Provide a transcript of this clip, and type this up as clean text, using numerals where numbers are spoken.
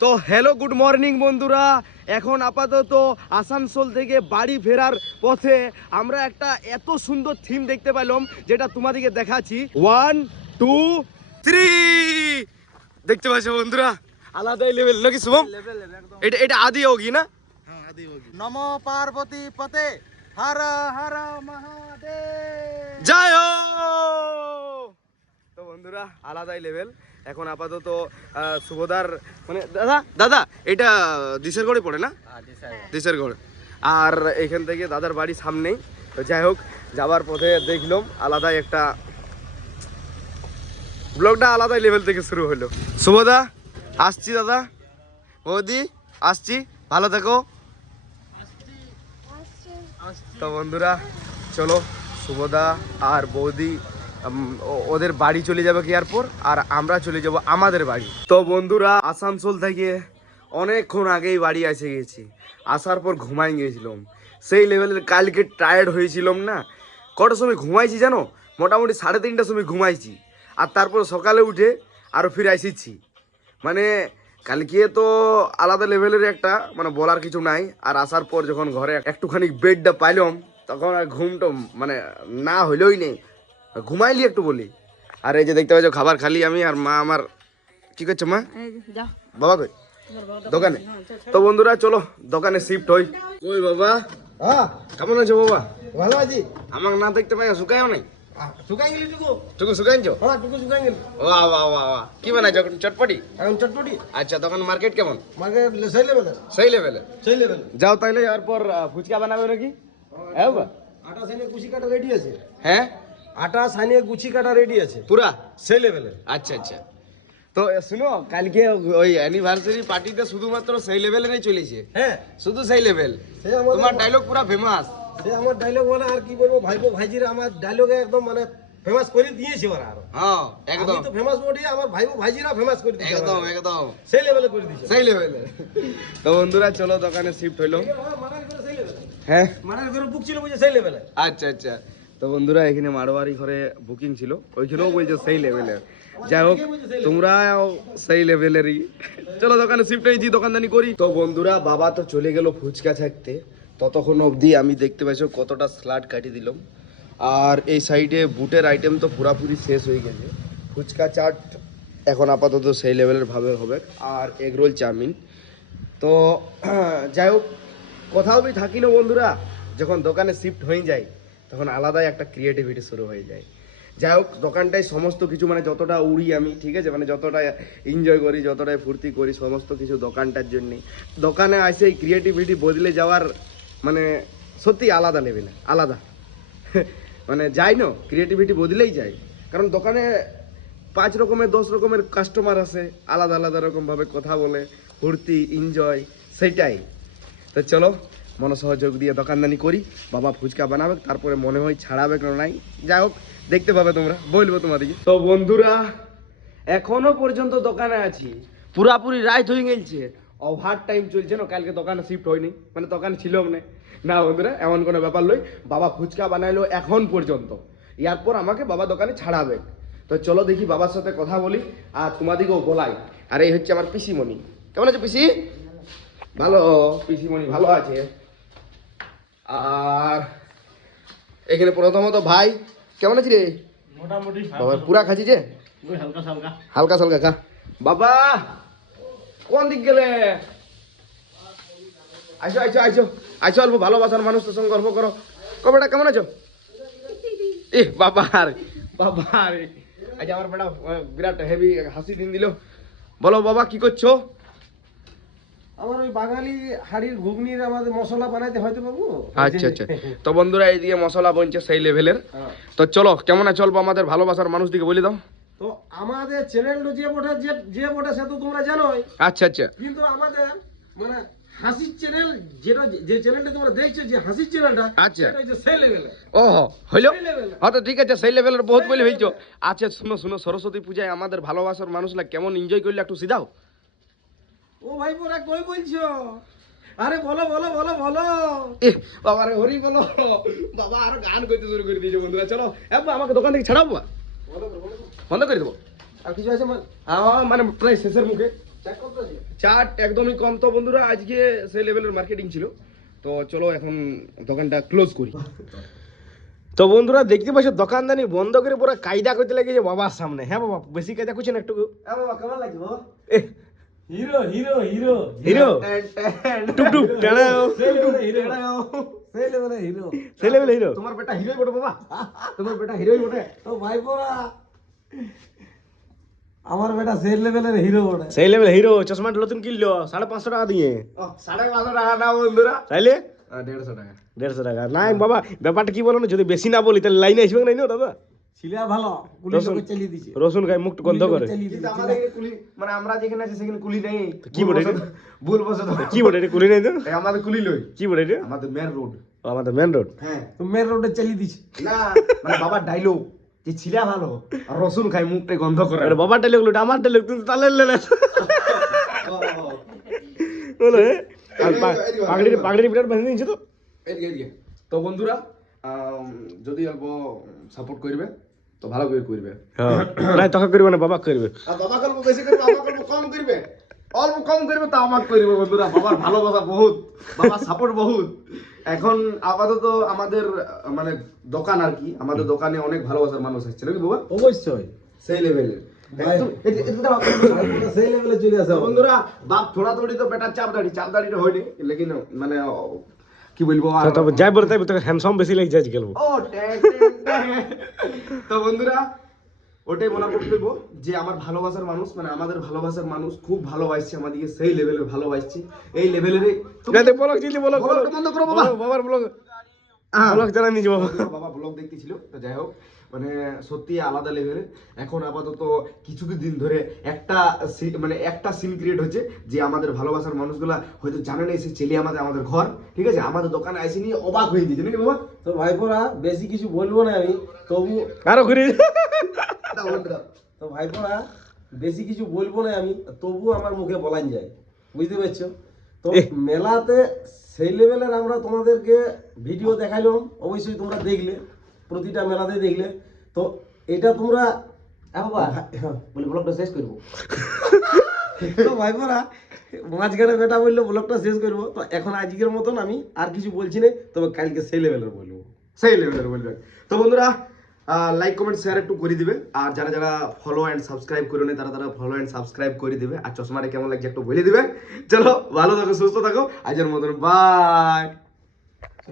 তো hello good morning বন্ধুরা, এখন আপাতত আসানসোল থেকে বাড়ি ফেরার পথে আমরা একটা এত সুন্দর থিম দেখতে পেলাম, যেটা তোমাদেরকে দেখাচ্ছি। 1 2 3 দেখতে পাচ্ছ বন্ধুরা, আলাদাই লেভেল নাকি শুভম? এটা এটা আদি যোগী না? হ্যাঁ, আদি যোগী। নমো পার্বতী পতে হর হর মহাদেব জয় হো। তো বন্ধুরা আলাদাই লেভেল। এখন আপাতত শুভদার মানে দাদা দাদা এটা দিশেরগড়ে পড়ে না? দিশেরগড়। আর এখান থেকে দাদার বাড়ি সামনেই। তো যাই হোক, যাবার পথে দেখলাম আলাদাই একটা ব্লগটা আলাদাই লেভেল থেকে শুরু হলো। শুভদা আসছি, দাদা বৌদি আসছি, ভালো থেকো। তো বন্ধুরা চলো, শুভদা আর বৌদি ওদের বাড়ি চলে যাবে এয়ারপোর, আর আমরা চলে যাব আমাদের বাড়ি। তো বন্ধুরা আসানসোল থেকে অনেকক্ষণ আগেই বাড়ি এসে গেছি। আসার পর ঘুমাই গিয়েছিলাম, সেই লেভেলের কালকে টায়ার্ড হয়েছিলাম না। কটার সময় ঘুমাইছি জানো? মোটামুটি 3:30টার সময় ঘুমাইছি, আর তারপর সকালে উঠে আরও ফিরে আসিছি। মানে কালকে তো আলাদা লেভেলের একটা মানে বলার কিছু নাই। আর আসার পর যখন ঘরে একটুখানি বেডটা পাইলাম, তখন আর ঘুমটা মানে না হইলই নেই, ঘুমাইলি একটু বলি। আর এই যে দেখতে পাচ্ছ খাবার খালি আমি আর মা আমার। কি করছো মা? বাবা কই? দোকানে। তো বন্ধুরা চলো দোকানে শিফট হই। কই বাবা? হ্যাঁ, কেমন আছো বাবা? ভালো আছি। আমাকে না দেখতে পাই, শুকায়ও নাই? শুকাই গেলি টুকু? টুকু শুকাইছো? হ্যাঁ, টুকু শুকাই গেল। বাহ বাহ বাহ বাহ, কি বানাইছো চটপটি? এখন চটপটি। আচ্ছা, তখন মার্কেট কেমন? মার্কেট সেই লেভেলে। সেই লেভেলে। সেই লেভেলে। যাও তাইলে, এরপর ফুচকা বানাবে নাকি? হ্যাঁ বাবা। আটা সাইনে কুচি কাটা রেডি আছে। হ্যাঁ, আটা সাইনে গুচি কাটা রেডি আছে পুরা সেই লেভেলে। আচ্ছা আচ্ছা। তো শুনো, কালকে ওই অ্যানিভার্সারি পার্টিতে শুধুমাত্র সেই লেভেলেরই চলেছে। হ্যাঁ, শুধু সেই লেভেল। সে আমাদের তোমার ডায়লগ পুরা ফেমাস। সে আমার ডায়লগ মানে আর কি বলবো, ভাইপো ভাইজিরা আমার ডায়লগে একদম মানে ফেমাস করে দিয়েছে ওরা। আর হ্যাঁ একদম, আমি তো ফেমাস বডি, আমার ভাইপো ভাইজিরা ফেমাস করে দিয়েছে একদম একদম সেই লেভেলে করে দিয়েছে। সেই লেভেলে। তো বন্ধুরা চলো দোকানে শিফট হইলো। মানার করে সেই লেভেলে। হ্যাঁ, মানার করে বুক ছিল বুঝে সেই লেভেলে। আচ্ছা আচ্ছা। তো বন্ধুরা এখানে মারোয়ারি ঘরে বুকিং ছিল, ওইখানেও বলছে সেই লেভেলের। যাই হোক, তোমরাও সেই লেভেলেরই। চলো দোকানে শিফট হয়েছি, দোকানদানি করি। তো বন্ধুরা বাবা তো চলে গেল ফুচকা ছাকতে, ততক্ষণ অবধি আমি দেখতে পাচ্ছ কতটা স্লাট কাটি দিলাম। আর এই সাইডে বুটের আইটেম তো পুরাপুরি শেষ হয়ে গেছে। ফুচকা চাট এখন আপাতত সেই লেভেলের ভাবে হবে, আর এগরোল চাউমিন। তো যাই হোক, কোথাও বি থাকি না বন্ধুরা, যখন দোকানে শিফট হয়ে যায় তখন আলাদাই একটা ক্রিয়েটিভিটি শুরু হয়ে যায়। যাই হোক, দোকানটায় সমস্ত কিছু মানে যতটা উড়ি আমি, ঠিক আছে, মানে যতটা এনজয় করি, যতটাই ফুর্তি করি, সমস্ত কিছু দোকানটার জন্যে। দোকানে আসে এই ক্রিয়েটিভিটি বদলে যাওয়ার মানে সত্যি আলাদা লেভেলে, আলাদা। মানে যাই না, ক্রিয়েটিভিটি বদলেই যায়। কারণ দোকানে 5 রকমের 10 রকমের কাস্টমার আসে, আলাদা আলাদা রকমভাবে কথা বলে, ফুর্তি এনজয় সেইটাই। তো চলো মনসহযোগ দিয়ে দোকানদানি করি। বাবা ফুচকা বানাবে, তারপরে মনে হয় ছাড়াবে কেন নাই, যাই হোক দেখতে পাবে তোমরা, বলবো তোমাদেরকে। তো বন্ধুরা এখনো পর্যন্ত দোকানে আছি, পুরাপুরি রাত হয়ে গেছে, ওভার টাইম চলছে না। কালকে দোকানে শিফট হয়নি, মানে দোকানে ছিল না বন্ধুরা, এমন কোনো ব্যাপার নয়। বাবা ফুচকা বানাইলো এখন পর্যন্ত, এরপর আমাকে বাবা দোকানে ছাড়াবে। তো চলো দেখি বাবার সাথে কথা বলি, আর তোমাদেরকেও বলাই। আর এই হচ্ছে আমার পিসিমণি। কেমন আছে পিসি? ভালো, পিসিমণি ভালো আছে। আর এখানে প্রথমত ভাই কেমন আছি রে? মোটামুটি বাবা পুরা খাচ্ছি যে? হালকা হালকা হালকা সালকা খা। বাবা কোন দিক গেলে? আইসো আইসো আইসো আইসো, অল্প ভালোবাসার মানুষের সঙ্গে গল্প করো। কবেটা কেমন আছো? এ বাবা রে, বাবা রে, আজ আমার বেটা বিরাট হেভি হাসি দিন দিল। বলো বাবা কি করছো? আমার ওই বাঙালি হাড়ির ঘুগনির আমাদের মশলা বানাইতে হয়তো বাবু। আচ্ছা আচ্ছা। তো বন্ধুরা এইদিকে মশলা বনছে সেই লেভেলের। তো চলো কেমন চলবো আমাদের ভালোবাসার মানুষ দিকে বলে দাও। তো আমাদের চ্যানেলটা যে বটে যে বটে সে তো তোমরা জানোই। আচ্ছা আচ্ছা। কিন্তু আমাদের মানে হাসির চ্যানেল, যেটা যে চ্যানেলটা তোমরা দেখছো, যে হাসির চ্যানেলটা, আচ্ছা, সেটা হচ্ছে সেই লেভেলে। ওহো হইলো। সেই লেভেলে। হ্যাঁ তো ঠিক আছে, সেই লেভেলের বহুত বলে হইছো। আচ্ছা শুনো শুনো, সরস্বতী পূজায় আমাদের ভালোবাসার মানুষরা কেমন এনজয় করলে একটু সিধাও। ও ভাই পোরা কই বলছো? আরে বলো বলো বলো বলো। এ বাবা রে হরি বলো। বাবা আরো গান করতে শুরু করে দিয়েছে বন্ধুরা। চলো একবার আমাকে দোকান থেকে ছাড়াবো, বলো বলো। বন্ধ করে দেবো। আর কিছু আছে মানে? হ্যাঁ মানে প্রায় শেষের মুখে। চাট একদমই কম। তো বন্ধুরা আজকে সেই লেভেলের মার্কেটিং ছিল, তো চলো এখন দোকানটা ক্লোজ করি। তো বন্ধুরা দেখতে পাচ্ছ দোকানদানি বন্ধ করে পুরো কায়দা করতে লেগেছে বাবার সামনে। হ্যাঁ বাবা, বেশি কায়দা করছেন একটু? বাবা কেমন লাগছে বাবা? হিরো হিরো হিরো হিরো টুক টুক টানাও। সেই লেভেলে হিরো। সেই লেভেল হিরো? তোমার বেটা হিরোই বটে বাবা, তোমার বেটা হিরোই বটে। ও ভাই পোড়া, আমার বেটা সেই লেভেলের হিরো বটে। সেই লেভেল হিরো। চশমাটা নতুন কিনলো 550 টাকা দিয়ে। 550 টাকা না বন্ধুরা, তাইলে 150 টাকা। 150 টাকা। নাই বাবা, ব্যাপারটা কি বলো না, যদি বেশি না বলি তাহলে লাইনে আসবে নাই না দাদা। ছিলা ভালো, কুলি রসুন। লোকে চালিয়ে দিছে। রসুন খাই মুখ গন্ধ করে। কিন্তু আমাদের এখানে কুলি, মানে আমরা যেখানে আছি সেখানে কুলি নেই। কি বটে এটা? ভুল বসত। কি বটে এটা? কুলি নাই তো? আমাদের কুলি লই, কি বটে এটা? আমাদের মেন রোড। ও, আমাদের মেন রোড। হ্যাঁ, তো মেন রোডে চালিয়ে দিছে। না মানে বাবার ডায়লগ যে ছিলা ভালো আর রসুন খাই মুখটা গন্ধ করে। আরে বাবার ডায়লগ লোটা আমার ডায়লগ, তুমি তালে লেলে বলো। আর পাগড়ির বিরাট বাঁধে দিয়েছে তো। এদিকে তো বন্ধুরা, যদি অল্প সাপোর্ট করবে তো ভালো করে করবে। হ্যাঁ, নাই তোকে করবে না, বাবা করবে। আর বাবা করবো বেশি করবে, বাবা করবো কম করবে, অল্প কম করবে তা আমাকে করবে বন্ধুরা। বাবার ভালোবাসা বহুত, বাবার সাপোর্ট বহুত। এখন আপাতত আমাদের মানে দোকান আর কি, আমাদের দোকানে অনেক ভালোবাসার মানুষ আসছে নাকি বাবা? অবশ্যই সেই লেভেলের ভাই, ভাইপোরা সেই লেভেলে চলে আসে আমার। বন্ধুরা। বাপ থোড়া থোড়ি তো বেটার চাপ দাড়িটা হয়নি, লেকিন মানে কি বলবো আর। তবে যাই বলে তাই তোকে হ্যান্ডসাম বেশি লাগছে আজকাল। ও তো বন্ধুরা, ওটাই বলা করতে দেবো যে আমার ভালোবাসার মানুষ, মানে আমাদের ভালোবাসার মানুষ খুব ভালোবাসছে আমাদেরকে, সেই লেভেলের ভালোবাসছে। এই লেভেলের ব্লগ চিলি ব্লগ বন্ধ করো বাবা। বাবার ব্লগ ব্লগ চালা নিয়েছি বাবা। বাবা ব্লগ দেখতেছিল, তো যাই হোক মানে সত্যি আলাদা লেভেলের। এখন আপাতত কিছু দিন ধরে একটা সিন ক্রিয়েট হচ্ছে যে আমাদের ভালোবাসার মানুষগুলা হয়তো জানে না এসে চেলি আমাদের ঘর, ঠিক আছে, আমাদের দোকানে আসি নিয়ে অবাক হয়ে গেছে নাকি বাবা? তো ভাইপোরা বেশি কিছু বলবো না আমি, তবু আরো ঘুরে তো ভাইপোরা বেশি কিছু বলবো না আমি, তবু আমার মুখে বলান যায়, বুঝতে পারছো? তো মেলাতে সেই লেভেলের আমরা তোমাদেরকে ভিডিও দেখাইলাম, অবশ্যই তোমরা দেখলে, প্রতিটা মেলাতে দেখলে। তো এটা তোমরা বাবা বলে ব্লগটা শেষ করবো। তো ভাইপোরা মাঝখানে বেটা বললো ব্লগটা শেষ করবো। তো এখন আজকের মতন আমি আর কিছু বলছি না, তবে কালকে সেই লেভেলের বলবো। সেই লেভেলের বলবে। তো বন্ধুরা, লাইক কমেন্ট শেয়ার একটু করে দিবে, আর যারা যারা ফলো অ্যান্ড সাবস্ক্রাইব করে নেই তারা ফলো অ্যান্ড সাবস্ক্রাইব করে দিবে, আর চশমাটা কেমন লাগছে একটু বলে দিবে। চলো ভালো থাকো, সুস্থ থাকো, আজকের মতন বাই।